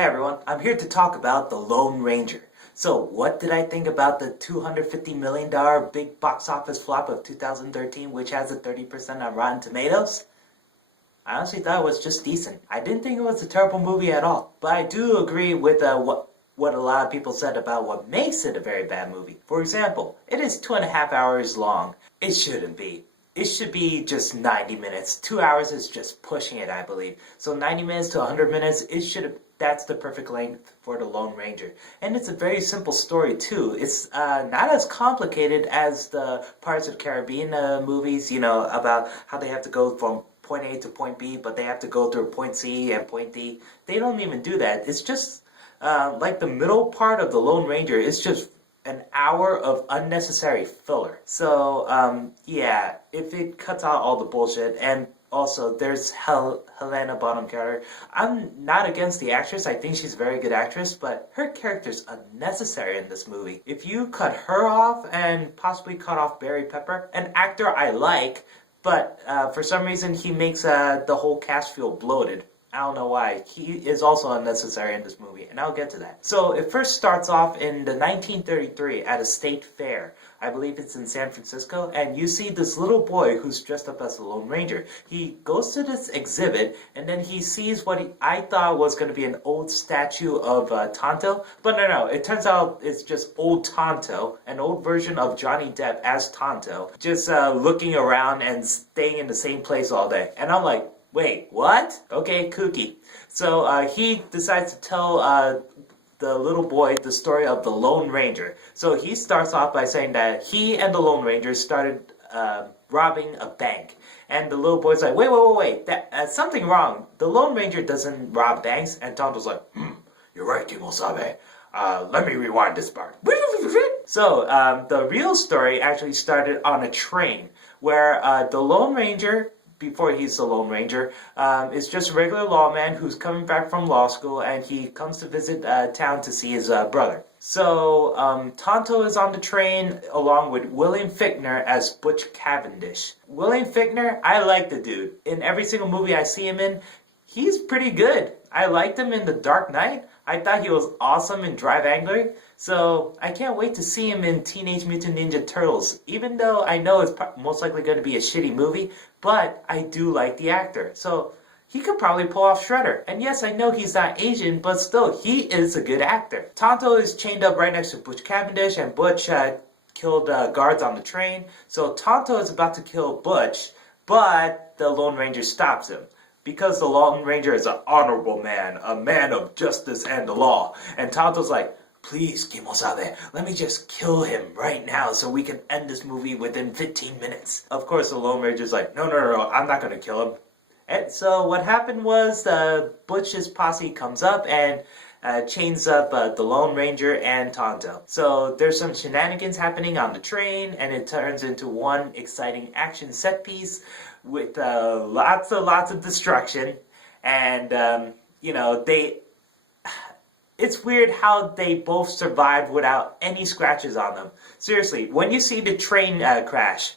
Hey everyone, I'm here to talk about The Lone Ranger. So, what did I think about the $250 million big box office flop of 2013, which has a 30% on Rotten Tomatoes? I honestly thought it was just decent. I didn't think it was a terrible movie at all, but I do agree with what a lot of people said about what makes it a very bad movie. For example, it is 2.5 hours long. It shouldn't be. It should be just 90 minutes. 2 hours is just pushing it, I believe. So 90 minutes to 100 minutes, that's the perfect length for The Lone Ranger. And it's a very simple story, too. It's not as complicated as the Pirates of the Caribbean movies, about how they have to go from point A to point B, but they have to go through point C and point D. They don't even do that. It's just like the middle part of The Lone Ranger is just an hour of unnecessary filler. So, yeah, if it cuts out all the bullshit, and also there's Helena Bonham Carter. I'm not against the actress, I think she's a very good actress, but her character's unnecessary in this movie. If you cut her off and possibly cut off Barry Pepper, an actor I like, but for some reason he makes the whole cast feel bloated. I don't know why. He is also unnecessary in this movie, and I'll get to that. So it first starts off in the 1933 at a state fair. I believe it's in San Francisco, and you see this little boy who's dressed up as the Lone Ranger. He goes to this exhibit, and then he sees what I thought was going to be an old statue of Tonto, but no, it turns out it's just old Tonto, an old version of Johnny Depp as Tonto, just looking around and staying in the same place all day. And I'm like, wait, what? Okay, kooky. So he decides to tell the little boy the story of the Lone Ranger. So he starts off by saying that he and the Lone Ranger started robbing a bank. And the little boy's like, wait, that's something wrong. The Lone Ranger doesn't rob banks. And Tonto's like, you're right, Kimosabe. Let me rewind this part. So the real story actually started on a train where the Lone Ranger, before he's the Lone Ranger, is just a regular lawman who's coming back from law school, and he comes to visit town to see his brother. So Tonto is on the train along with William Fichtner as Butch Cavendish. William Fichtner, I like the dude. In every single movie I see him in, he's pretty good. I liked him in The Dark Knight. I thought he was awesome in Drive Angler. So I can't wait to see him in Teenage Mutant Ninja Turtles, even though I know it's most likely going to be a shitty movie, but I do like the actor. So he could probably pull off Shredder. And yes, I know he's not Asian, but still, he is a good actor. Tonto is chained up right next to Butch Cavendish, and Butch killed guards on the train. So Tonto is about to kill Butch, but the Lone Ranger stops him. Because the Lone Ranger is an honorable man, a man of justice and the law. And Tonto's like, please, Kimosabe, let me just kill him right now so we can end this movie within 15 minutes. Of course, the Lone Ranger's like, no, I'm not going to kill him. And so what happened was Butch's posse comes up and chains up the Lone Ranger and Tonto. So there's some shenanigans happening on the train, and it turns into one exciting action set piece with lots of destruction. And, it's weird how they both survived without any scratches on them. Seriously, when you see the train crash,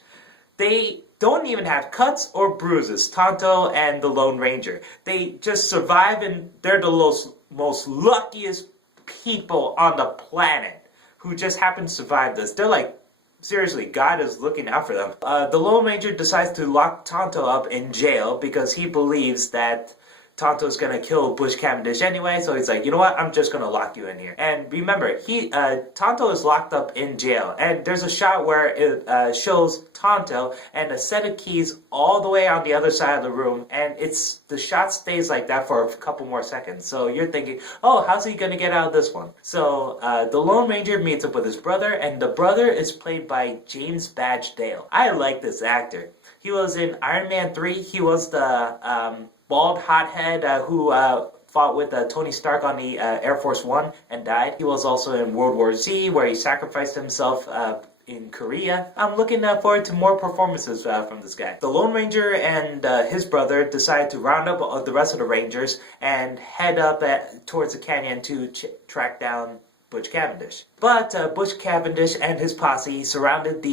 they don't even have cuts or bruises, Tonto and the Lone Ranger. They just survive, and they're the most luckiest people on the planet who just happen to survive this. They're like, seriously, God is looking out for them. The Lone Ranger decides to lock Tonto up in jail because he believes that Tonto's gonna kill Butch Cavendish anyway, so he's like, you know what, I'm just gonna lock you in here. And remember, Tonto is locked up in jail, and there's a shot where it shows Tonto and a set of keys all the way on the other side of the room, and the shot stays like that for a couple more seconds. So you're thinking, oh, how's he gonna get out of this one? So the Lone Ranger meets up with his brother, and the brother is played by James Badge Dale. I like this actor. He was in Iron Man 3. He was the bald hothead who fought with Tony Stark on the Air Force One and died. He was also in World War Z, where he sacrificed himself in Korea. I'm looking forward to more performances from this guy. The Lone Ranger and his brother decide to round up the rest of the Rangers and head up towards the canyon to track down Butch Cavendish. But Butch Cavendish and his posse surrounded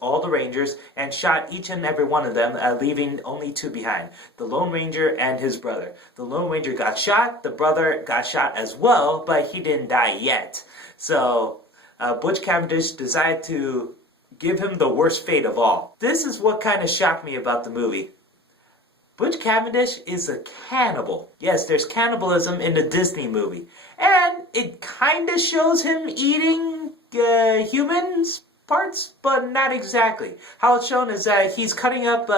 all the Rangers and shot each and every one of them, leaving only two behind. The Lone Ranger and his brother. The Lone Ranger got shot, the brother got shot as well, but he didn't die yet. So Butch Cavendish decided to give him the worst fate of all. This is what kind of shocked me about the movie. Butch Cavendish is a cannibal. Yes, there's cannibalism in the Disney movie. And it kind of shows him eating humans' parts, but not exactly. How it's shown is that he's cutting up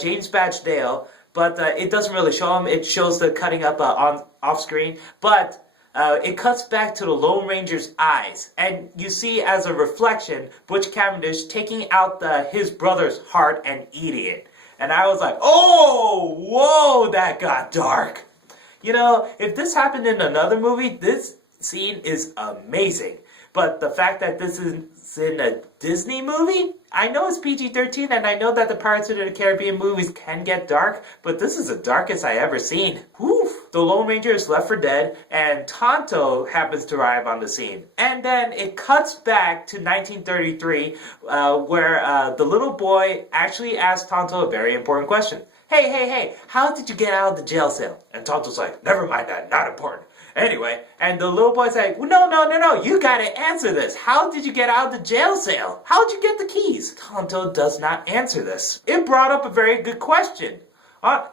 James Badge Dale, but it doesn't really show him. It shows the cutting up off screen. But it cuts back to the Lone Ranger's eyes. And you see as a reflection, Butch Cavendish taking out his brother's heart and eating it. And I was like, oh, whoa, that got dark. You know, if this happened in another movie, this scene is amazing. But the fact that this is in a Disney movie, I know it's PG-13 and I know that the Pirates of the Caribbean movies can get dark, but this is the darkest I ever seen. Whew. The Lone Ranger is left for dead and Tonto happens to arrive on the scene. And then it cuts back to 1933 where the little boy actually asked Tonto a very important question. Hey, how did you get out of the jail cell? And Tonto's like, never mind that, not important. Anyway, and the little boy's like, no, you gotta answer this. How did you get out of the jail cell? How'd you get the keys? Tonto does not answer this. It brought up a very good question.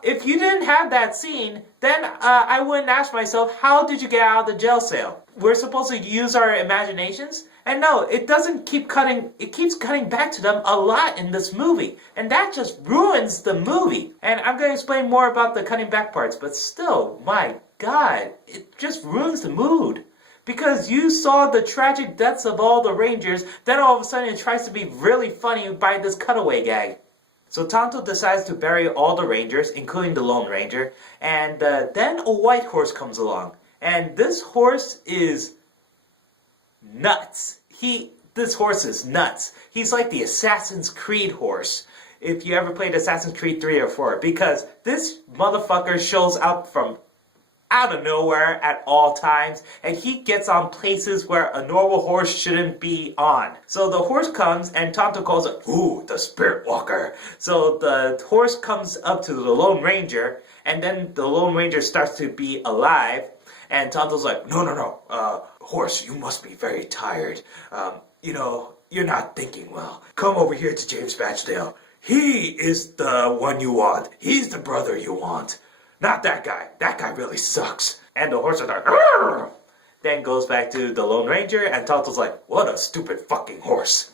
If you didn't have that scene, then I wouldn't ask myself, how did you get out of the jail cell? We're supposed to use our imaginations? And no, it doesn't keep cutting, it keeps cutting back to them a lot in this movie. And that just ruins the movie. And I'm going to explain more about the cutting back parts, but still, my God, it just ruins the mood. Because you saw the tragic deaths of all the Rangers, then all of a sudden it tries to be really funny by this cutaway gag. So Tonto decides to bury all the Rangers, including the Lone Ranger, and then a white horse comes along. And this horse is nuts. This horse is nuts. He's like the Assassin's Creed horse, if you ever played Assassin's Creed 3 or 4, because this motherfucker shows up from out of nowhere at all times, and he gets on places where a normal horse shouldn't be on. So the horse comes, and Tonto calls it, ooh, the Spirit Walker. So the horse comes up to the Lone Ranger, and then the Lone Ranger starts to be alive, and Tonto's like, no, horse, you must be very tired. You're not thinking well. Come over here to James Batchdale. He is the one you want. He's the brother you want. Not that guy. That guy really sucks. And the horse is like, argh! Then goes back to the Lone Ranger, and Tonto's like, what a stupid fucking horse.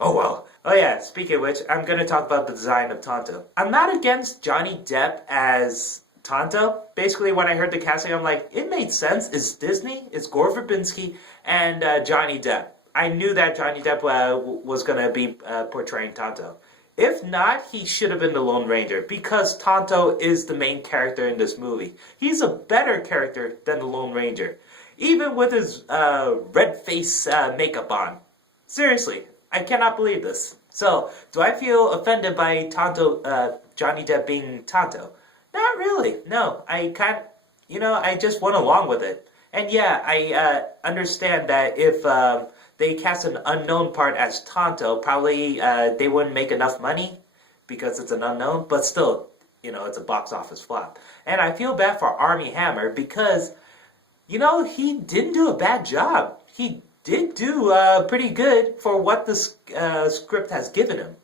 Oh well. Oh yeah, speaking of which, I'm going to talk about the design of Tonto. I'm not against Johnny Depp as Tonto. Basically, when I heard the casting, I'm like, it made sense. It's Disney, it's Gore Verbinski, and Johnny Depp. I knew that Johnny Depp was going to be portraying Tonto. If not, he should have been the Lone Ranger, because Tonto is the main character in this movie. He's a better character than the Lone Ranger, even with his red face makeup on. Seriously, I cannot believe this. So, do I feel offended by Johnny Depp being Tonto? Not really. No, I just went along with it. And yeah, I understand that if they cast an unknown part as Tonto, probably they wouldn't make enough money because it's an unknown, but still, it's a box office flop. And I feel bad for Armie Hammer because, he didn't do a bad job. He did do pretty good for what the script has given him.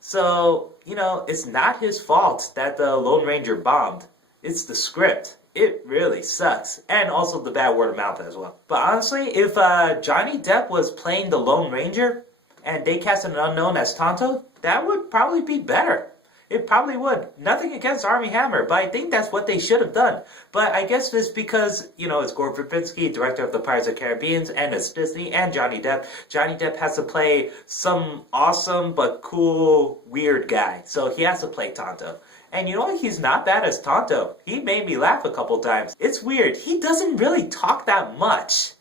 So, it's not his fault that the Lone Ranger bombed. It's the script. It really sucks. And also the bad word of mouth as well. But honestly, if Johnny Depp was playing the Lone Ranger and they cast an unknown as Tonto, that would probably be better. It probably would. Nothing against Armie Hammer, but I think that's what they should have done. But I guess it's because, it's Gore Verbinski, director of the Pirates of the Caribbean, and it's Disney, and Johnny Depp. Johnny Depp has to play some awesome but cool, weird guy. So he has to play Tonto. And he's not bad as Tonto. He made me laugh a couple times. It's weird. He doesn't really talk that much.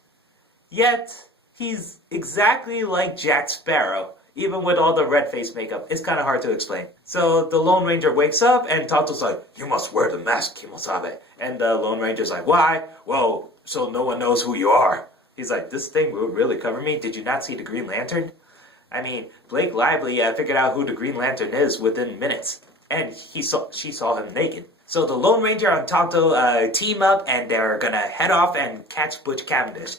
Yet, he's exactly like Jack Sparrow. Even with all the red face makeup, it's kind of hard to explain. So the Lone Ranger wakes up, and Tonto's like, you must wear the mask, Kimosabe. And the Lone Ranger's like, why? Well, so no one knows who you are. He's like, this thing will really cover me? Did you not see the Green Lantern? I mean, Blake Lively figured out who the Green Lantern is within minutes. And she saw him naked. So the Lone Ranger and Tonto team up, and they're gonna head off and catch Butch Cavendish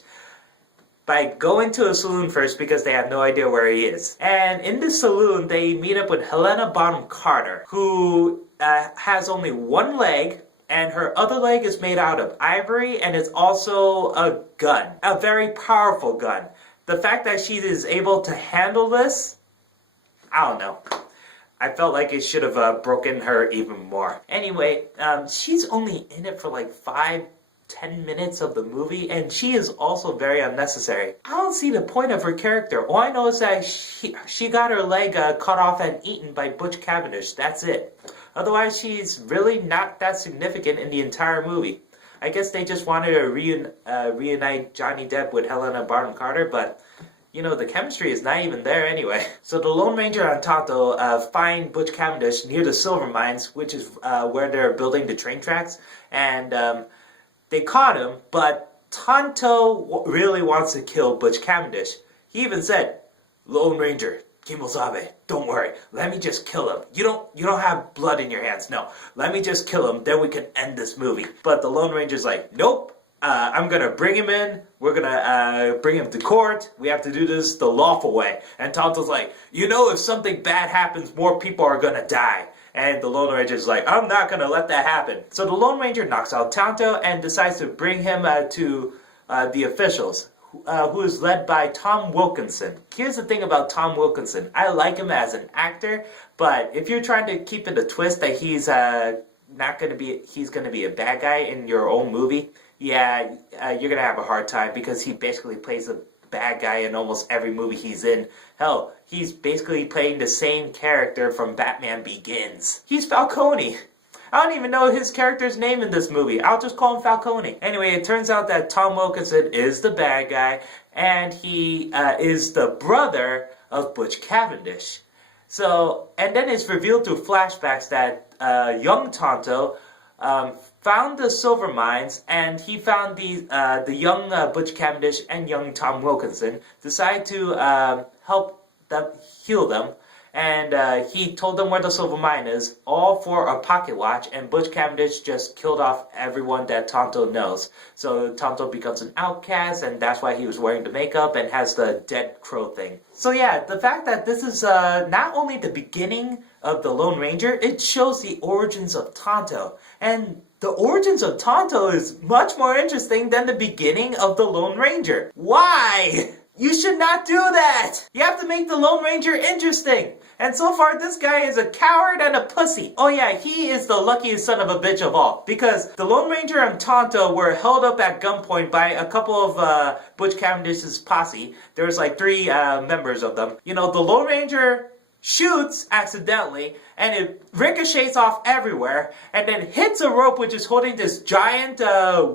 by going to a saloon first because they have no idea where he is. And in this saloon, they meet up with Helena Bonham Carter, who has only one leg, and her other leg is made out of ivory, and it's also a gun. A very powerful gun. The fact that she is able to handle this, I don't know. I felt like it should have broken her even more. Anyway, she's only in it for like 5-10 minutes of the movie, and she is also very unnecessary. I don't see the point of her character. All I know is that she got her leg cut off and eaten by Butch Cavendish. That's it. Otherwise, she's really not that significant in the entire movie. I guess they just wanted to reunite Johnny Depp with Helena Bonham Carter, but you know, the chemistry is not even there anyway. So the Lone Ranger and Tonto find Butch Cavendish near the silver mines, which is where they're building the train tracks, and they caught him, but Tonto really wants to kill Butch Cavendish. He even said, Lone Ranger, Kimosabe, don't worry, let me just kill him. You don't have blood in your hands, no. Let me just kill him, then we can end this movie. But the Lone Ranger's like, nope. I'm gonna bring him in. We're gonna bring him to court. We have to do this the lawful way. And Tonto's like, you know, if something bad happens, more people are gonna die. And the Lone Ranger's like, I'm not gonna let that happen. So the Lone Ranger knocks out Tonto and decides to bring him to the officials, who is led by Tom Wilkinson. Here's the thing about Tom Wilkinson. I like him as an actor, but if you're trying to keep it a twist that he's gonna be a bad guy in your own movie, yeah, you're gonna have a hard time because he basically plays a bad guy in almost every movie he's in. Hell, he's basically playing the same character from Batman Begins. He's Falcone. I don't even know his character's name in this movie. I'll just call him Falcone. Anyway, it turns out that Tom Wilkinson is the bad guy, and he is the brother of Butch Cavendish. So, and then it's revealed through flashbacks that young Tonto found the silver mines, and he found the young Butch Cavendish and young Tom Wilkinson, decided to help them, heal them, and he told them where the silver mine is, all for a pocket watch, and Butch Cavendish just killed off everyone that Tonto knows. So Tonto becomes an outcast, and that's why he was wearing the makeup and has the dead crow thing. So yeah, the fact that this is not only the beginning of the Lone Ranger, it shows the origins of Tonto. And the origins of Tonto is much more interesting than the beginning of the Lone Ranger. Why? You should not do that! You have to make the Lone Ranger interesting! And so far, this guy is a coward and a pussy. Oh yeah, he is the luckiest son of a bitch of all. Because the Lone Ranger and Tonto were held up at gunpoint by a couple of Butch Cavendish's posse. There was like 3 members of them. You know, the Lone Ranger shoots accidentally, and it ricochets off everywhere, and then hits a rope which is holding this giant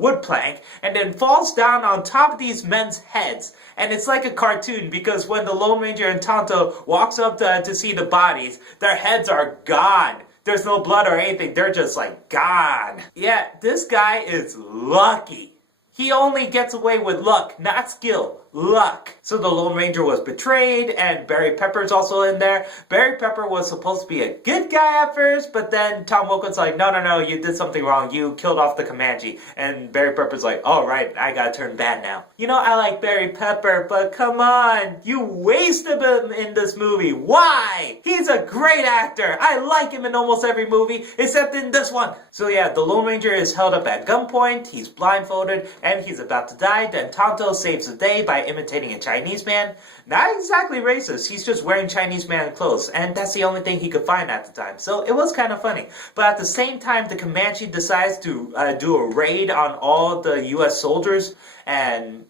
wood plank, and then falls down on top of these men's heads. And it's like a cartoon, because when the Lone Ranger and Tonto walks up to see the bodies, their heads are gone. There's no blood or anything, they're just like gone. Yeah, this guy is lucky. He only gets away with luck, not skill. Luck. So the Lone Ranger was betrayed, and Barry Pepper's also in there. Barry Pepper was supposed to be a good guy at first, but then Tom Wilkinson's like, no, you did something wrong. You killed off the Comanche. And Barry Pepper's like, all right, I gotta turn bad now. You know, I like Barry Pepper, but come on, you wasted him in this movie. Why? He's a great actor. I like him in almost every movie, except in this one. So yeah, the Lone Ranger is held up at gunpoint, he's blindfolded, and he's about to die. Then Tonto saves the day by imitating a Chinese man. Not exactly racist, he's just wearing Chinese man clothes, and that's the only thing he could find at the time. So it was kind of funny. But at the same time, the Comanche decides to do a raid on all the US soldiers, and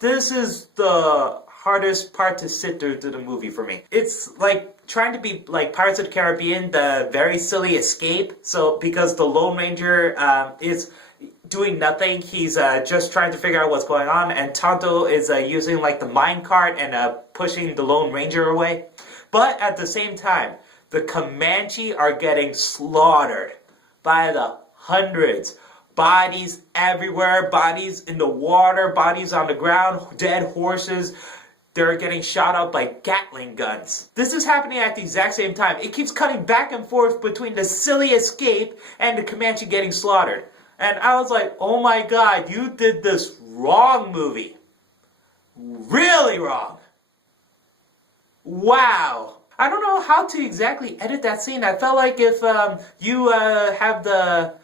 this is the hardest part to sit through to the movie for me. It's like trying to be like Pirates of the Caribbean, the very silly escape. So because the Lone Ranger is doing nothing, he's just trying to figure out what's going on, and Tonto is using like the minecart and pushing the Lone Ranger away. But at the same time, the Comanche are getting slaughtered by the hundreds bodies everywhere, bodies in the water, bodies on the ground, dead horses. They're getting shot up by Gatling guns. This is happening at the exact same time. It keeps cutting back and forth between the silly escape and the Comanche getting slaughtered. And I was like, oh my god, you did this wrong, movie. Really wrong. Wow. I don't know how to exactly edit that scene. I felt like if you have the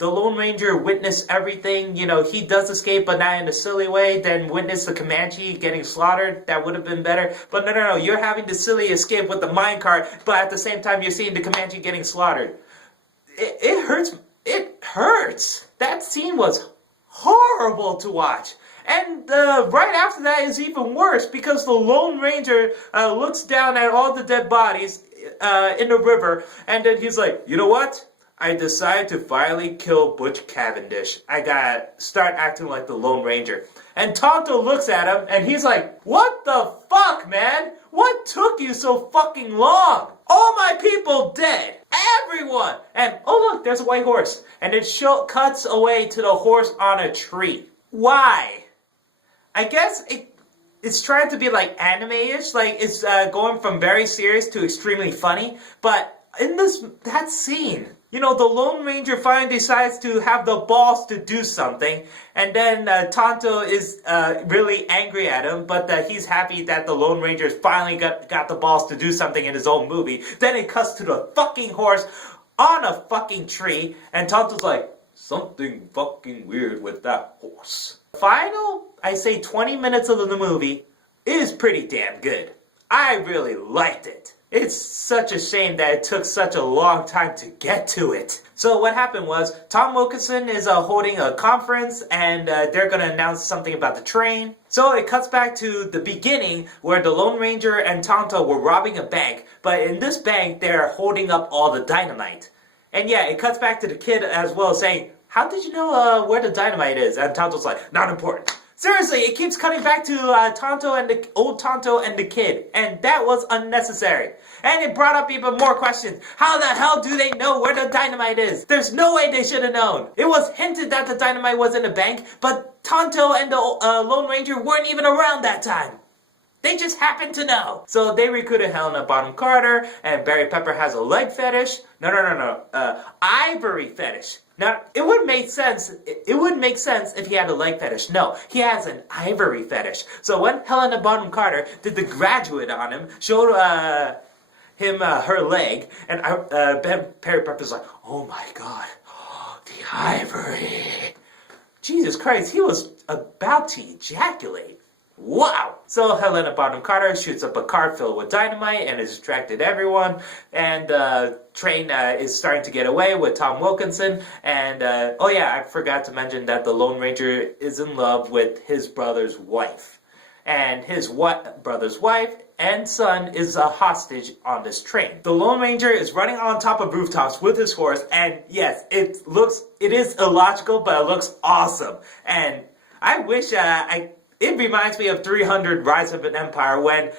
Lone Ranger witness everything, you know, he does escape but not in a silly way, then witness the Comanche getting slaughtered, that would have been better. But no, you're having the silly escape with the minecart, but at the same time you're seeing the Comanche getting slaughtered. It hurts. It hurts. That scene was horrible to watch. And right after that is even worse, because the Lone Ranger looks down at all the dead bodies in the river, and then he's like, you know what? I decided to finally kill Butch Cavendish. I gotta start acting like the Lone Ranger. And Tonto looks at him, and he's like, what the fuck, man? What took you so fucking long? All my people dead. Everyone. And, oh look, there's a white horse. And it cuts away to the horse on a tree. Why? I guess it's trying to be like anime-ish. Like, it's going from very serious to extremely funny. But in that scene, you know, the Lone Ranger finally decides to have the balls to do something, and then Tonto is really angry at him, but he's happy that the Lone Ranger finally got the balls to do something in his own movie. Then it cuts to the fucking horse on a fucking tree, and Tonto's like, something fucking weird with that horse. Final, I say 20 minutes of the movie is pretty damn good. I really liked it. It's such a shame that it took such a long time to get to it. So what happened was, Tom Wilkinson is holding a conference, and they're going to announce something about the train. So it cuts back to the beginning, where the Lone Ranger and Tonto were robbing a bank. But in this bank, they're holding up all the dynamite. And yeah, it cuts back to the kid as well, saying, how did you know where the dynamite is? And Tonto's like, not important. Seriously, it keeps cutting back to old Tonto and the kid, and that was unnecessary. And it brought up even more questions. How the hell do they know where the dynamite is? There's no way they should have known. It was hinted that the dynamite was in the bank, but Tonto and the Lone Ranger weren't even around that time. They just happened to know. So they recruited Helena Bonham Carter, and Barry Pepper has a leg fetish. No. Ivory fetish. Now, it would make sense. It would make sense if he had a leg fetish. No, he has an ivory fetish. So when Helena Bonham Carter did The Graduate on him, showed him her leg, and Barry Pepper's like, oh my god, the ivory. Jesus Christ, he was about to ejaculate. Wow! So Helena Bonham Carter shoots up a car filled with dynamite and has distracted everyone. And the train is starting to get away with Tom Wilkinson. And, oh yeah, I forgot to mention that the Lone Ranger is in love with his brother's wife. And his brother's wife and son is a hostage on this train. The Lone Ranger is running on top of rooftops with his horse. And yes, it is illogical, but it looks awesome. And I wish it reminds me of 300 Rise of an Empire when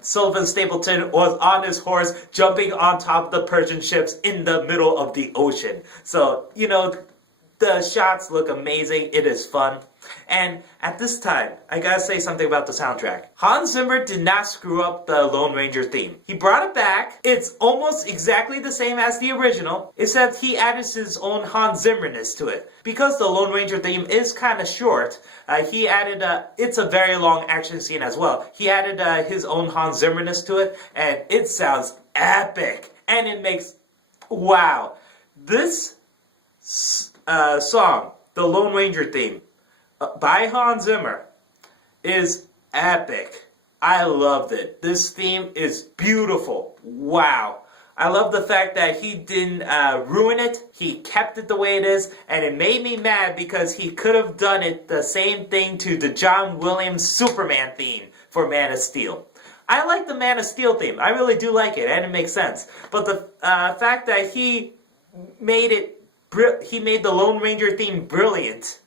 Sullivan Stapleton was on his horse jumping on top of the Persian ships in the middle of the ocean. So, you know, the shots look amazing. It is fun. And at this time, I gotta say something about the soundtrack. Hans Zimmer did not screw up the Lone Ranger theme. He brought it back. It's almost exactly the same as the original, except he added his own Hans Zimmerness to it. Because the Lone Ranger theme is kind of short, he added, it's a very long action scene as well. He added his own Hans Zimmerness to it, and it sounds epic. And it makes, wow. This song, the Lone Ranger theme, by Hans Zimmer, is epic. I loved it. This theme is beautiful. Wow. I love the fact that he didn't ruin it. He kept it the way it is, and it made me mad because he could have done it the same thing to the John Williams Superman theme for Man of Steel. I like the Man of Steel theme. I really do like it, and it makes sense. But the fact that he made the Lone Ranger theme brilliant.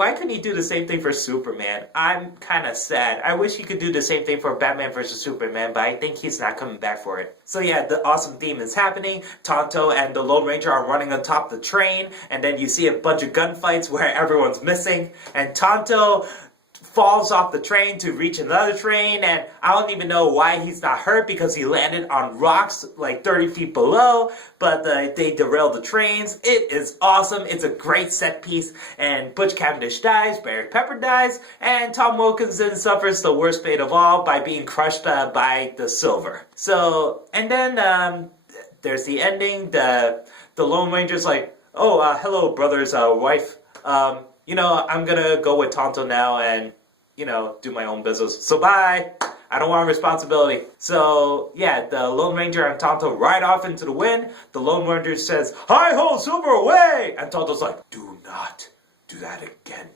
Why couldn't he do the same thing for Superman? I'm kind of sad. I wish he could do the same thing for Batman vs. Superman, but I think he's not coming back for it. So yeah, the awesome theme is happening. Tonto and the Lone Ranger are running on top of the train, and then you see a bunch of gunfights where everyone's missing, and Tonto falls off the train to reach another train, and I don't even know why he's not hurt because he landed on rocks like 30 feet below, but they derailed the trains. It is awesome. It's a great set piece, and Butch Cavendish dies, Barry Pepper dies, and Tom Wilkinson suffers the worst fate of all by being crushed by the Silver. So, and then there's the ending. The Lone Ranger's like, oh, hello, brother's wife. I'm gonna go with Tonto now and do my own business. So bye! I don't want responsibility. So, yeah, the Lone Ranger and Tonto ride off into the wind. The Lone Ranger says, hi-ho, Silver, away! And Tonto's like, do not do that again,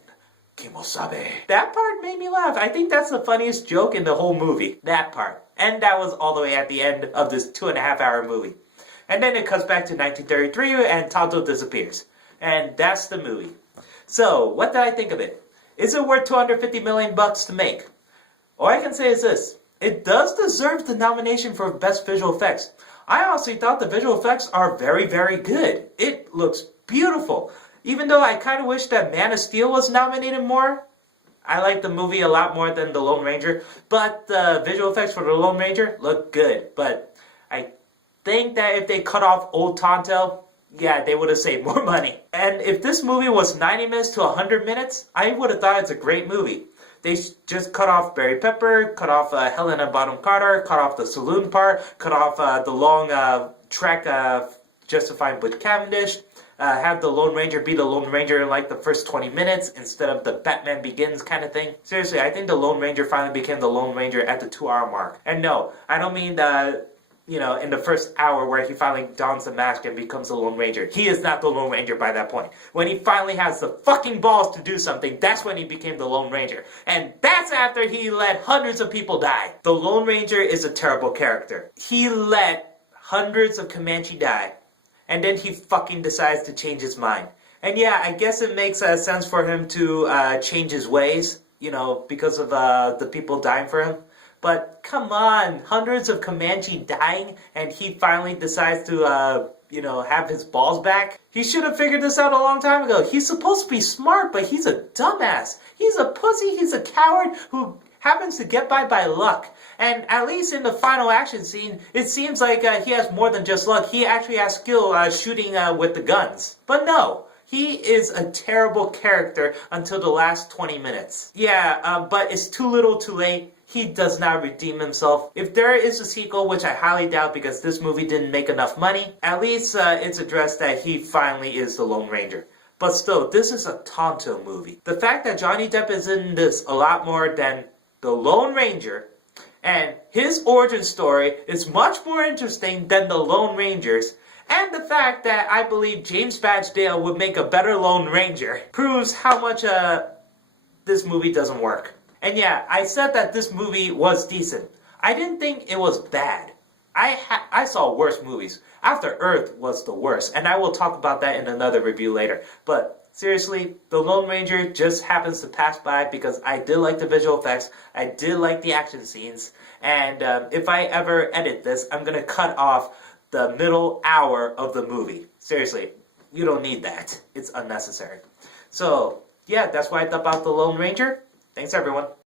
Kimosabe. That part made me laugh. I think that's the funniest joke in the whole movie. That part. And that was all the way at the end of this 2.5-hour movie. And then it cuts back to 1933 and Tonto disappears. And that's the movie. So, what did I think of it? Is it worth $250 million to make? All I can say is this. It does deserve the nomination for Best Visual Effects. I honestly thought the visual effects are very, very good. It looks beautiful. Even though I kind of wish that Man of Steel was nominated more. I like the movie a lot more than The Lone Ranger. But the visual effects for The Lone Ranger look good. But I think that if they cut off old Tonto, yeah, they would have saved more money. And if this movie was 90 minutes to 100 minutes, I would have thought it's a great movie. They just cut off Barry Pepper, cut off Helena Bonham Carter, cut off the saloon part, cut off the long track justifying Butch Cavendish, have the Lone Ranger be the Lone Ranger in like the first 20 minutes instead of the Batman Begins kind of thing. Seriously, I think the Lone Ranger finally became the Lone Ranger at the 2-hour mark. And no, I don't mean in the first hour where he finally dons the mask and becomes the Lone Ranger. He is not the Lone Ranger by that point. When he finally has the fucking balls to do something, that's when he became the Lone Ranger. And that's after he let hundreds of people die. The Lone Ranger is a terrible character. He let hundreds of Comanche die. And then he fucking decides to change his mind. And yeah, I guess it makes sense for him to change his ways, because of the people dying for him. But come on, hundreds of Comanche dying, and he finally decides to, have his balls back? He should have figured this out a long time ago. He's supposed to be smart, but he's a dumbass. He's a pussy, he's a coward who happens to get by luck. And at least in the final action scene, it seems like he has more than just luck. He actually has skill shooting with the guns. But no. He is a terrible character until the last 20 minutes. Yeah, but it's too little too late. He does not redeem himself. If there is a sequel, which I highly doubt because this movie didn't make enough money, at least it's addressed that he finally is the Lone Ranger. But still, this is a Tonto movie. The fact that Johnny Depp is in this a lot more than the Lone Ranger, and his origin story is much more interesting than the Lone Ranger's, and the fact that I believe James Badge Dale would make a better Lone Ranger proves how much this movie doesn't work. And yeah, I said that this movie was decent. I didn't think it was bad. I saw worse movies. After Earth was the worst, and I will talk about that in another review later. But seriously, The Lone Ranger just happens to pass by because I did like the visual effects, I did like the action scenes, and if I ever edit this, I'm going to cut off the middle hour of the movie. Seriously, you don't need that. It's unnecessary. So, yeah, that's what I thought about The Lone Ranger. Thanks, everyone.